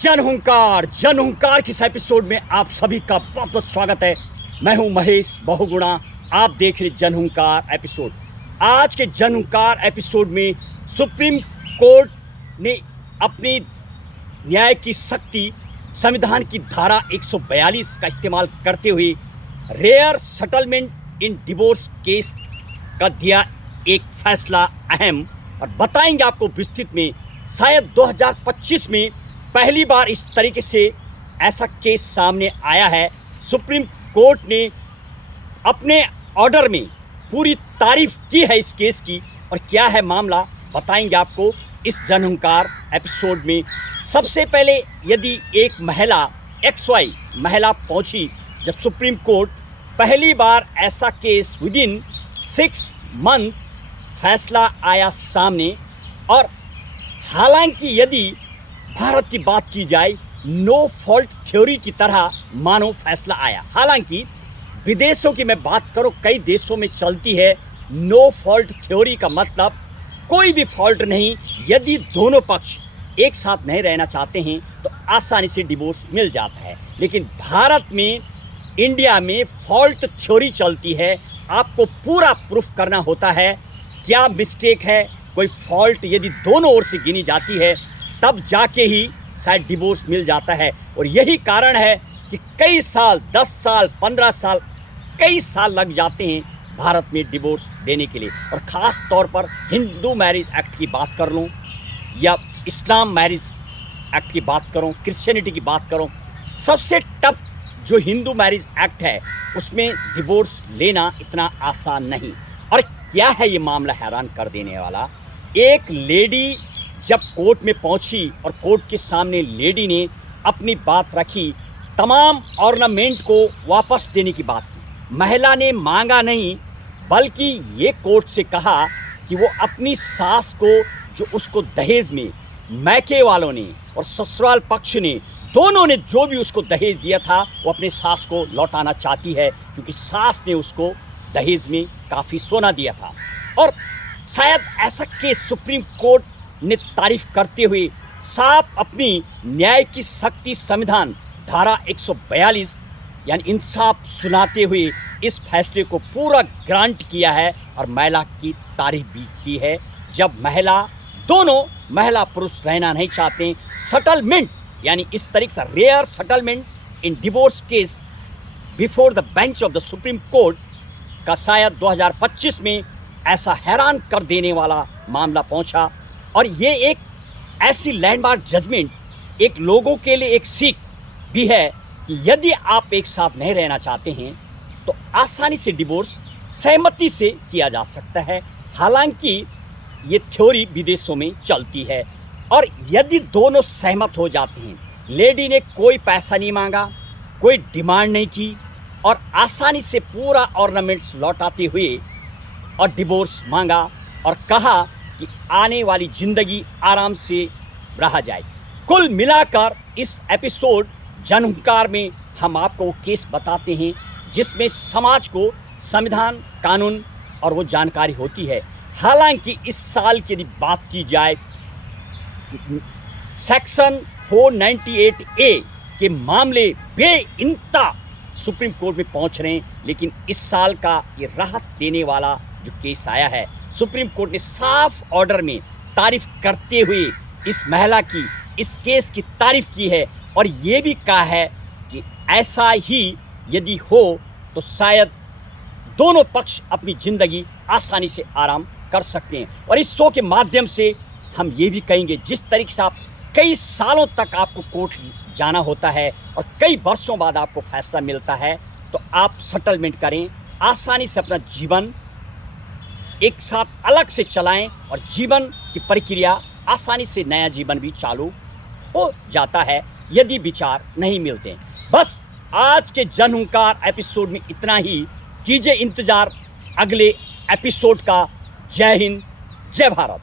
जन हुंकार की इस एपिसोड में आप सभी का बहुत बहुत स्वागत है। मैं हूं महेश बहुगुणा। आप देख रहे जन हुंकार एपिसोड। आज के जन हुंकार एपिसोड में सुप्रीम कोर्ट ने अपनी न्याय की शक्ति संविधान की धारा 142 का इस्तेमाल करते हुए rare settlement in divorce case का दिया एक फैसला अहम, और बताएंगे आपको विस्तृत में। शायद 2025 में पहली बार इस तरीके से ऐसा केस सामने आया है। सुप्रीम कोर्ट ने अपने ऑर्डर में पूरी तारीफ की है इस केस की, और क्या है मामला बताएंगे आपको इस जनहुंकार एपिसोड में। सबसे पहले यदि एक महिला XY महिला पहुंची जब सुप्रीम कोर्ट, पहली बार ऐसा केस विदिन 6 मंथ फैसला आया सामने। और हालांकि यदि भारत की बात की जाए, नो फॉल्ट थ्योरी की तरह मानो फैसला आया। हालांकि विदेशों की मैं बात करूं, कई देशों में चलती है नो फॉल्ट थ्योरी का मतलब कोई भी फॉल्ट नहीं। यदि दोनों पक्ष एक साथ नहीं रहना चाहते हैं तो आसानी से डिवोर्स मिल जाता है। लेकिन भारत में, इंडिया में फॉल्ट थ्योरी चलती है। आपको पूरा प्रूफ करना होता है क्या मिस्टेक है, कोई फॉल्ट यदि दोनों ओर से गिनी जाती है तब जाके ही शायद डिवोर्स मिल जाता है। और यही कारण है कि कई साल, 10 साल, 15 साल, कई साल लग जाते हैं भारत में डिवोर्स देने के लिए। और ख़ास तौर पर हिंदू मैरिज एक्ट की बात कर लूँ या इस्लाम मैरिज एक्ट की बात करूँ, क्रिश्चियनिटी की बात करूँ, सबसे टफ जो हिंदू मैरिज एक्ट है उसमें डिवोर्स लेना इतना आसान नहीं। और क्या है ये मामला हैरान कर देने वाला। एक लेडी जब कोर्ट में पहुंची और कोर्ट के सामने लेडी ने अपनी बात रखी, तमाम ऑर्नामेंट को वापस देने की बात की। महिला ने मांगा नहीं, बल्कि ये कोर्ट से कहा कि वो अपनी सास को, जो उसको दहेज में मैके वालों ने और ससुराल पक्ष ने, दोनों ने जो भी उसको दहेज दिया था, वो अपने सास को लौटाना चाहती है, क्योंकि सास ने उसको दहेज में काफ़ी सोना दिया था। और शायद ऐसा केस सुप्रीम कोर्ट ने तारीफ करते हुए साफ अपनी न्याय की शक्ति संविधान धारा 142 यानी इंसाफ सुनाते हुए इस फैसले को पूरा ग्रांट किया है और महिला की तारीफ भी की है। जब दोनों महिला पुरुष रहना नहीं चाहते, सेटलमेंट यानी इस तरीके से rare settlement in divorce case before the bench of the Supreme Court का शायद 2025 में ऐसा हैरान कर देने वाला मामला पहुंचा। और ये एक ऐसी लैंडमार्क जजमेंट, एक लोगों के लिए एक सीख भी है कि यदि आप एक साथ नहीं रहना चाहते हैं तो आसानी से डिवोर्स सहमति से किया जा सकता है। हालांकि ये थ्योरी विदेशों में चलती है। और यदि दोनों सहमत हो जाते हैं, लेडी ने कोई पैसा नहीं मांगा, कोई डिमांड नहीं की, और आसानी से पूरा ऑर्नामेंट्स लौटाते हुए और डिवोर्स मांगा और कहा कि आने वाली ज़िंदगी आराम से रहा जाए। कुल मिलाकर इस एपिसोड जनहुंकार में हम आपको वो केस बताते हैं जिसमें समाज को संविधान, कानून और वो जानकारी होती है। हालांकि इस साल की यदि बात की जाए, सेक्शन 498A के मामले बेइंतहा सुप्रीम कोर्ट में पहुंच रहे हैं। लेकिन इस साल का ये राहत देने वाला जो केस आया है, सुप्रीम कोर्ट ने साफ ऑर्डर में तारीफ करते हुए इस महिला की, इस केस की तारीफ की है। और ये भी कहा है कि ऐसा ही यदि हो तो शायद दोनों पक्ष अपनी ज़िंदगी आसानी से आराम कर सकते हैं। और इस शो के माध्यम से हम ये भी कहेंगे, जिस तरीके से आप कई सालों तक आपको कोर्ट जाना होता है और कई वर्षों बाद आपको फैसला मिलता है, तो आप सेटलमेंट करें, आसानी से अपना जीवन एक साथ अलग से चलाएं और जीवन की प्रक्रिया आसानी से, नया जीवन भी चालू हो जाता है यदि विचार नहीं मिलते। बस आज के जनहुंकार एपिसोड में इतना ही। कीजिए इंतज़ार अगले एपिसोड का। जय हिंद, जय भारत।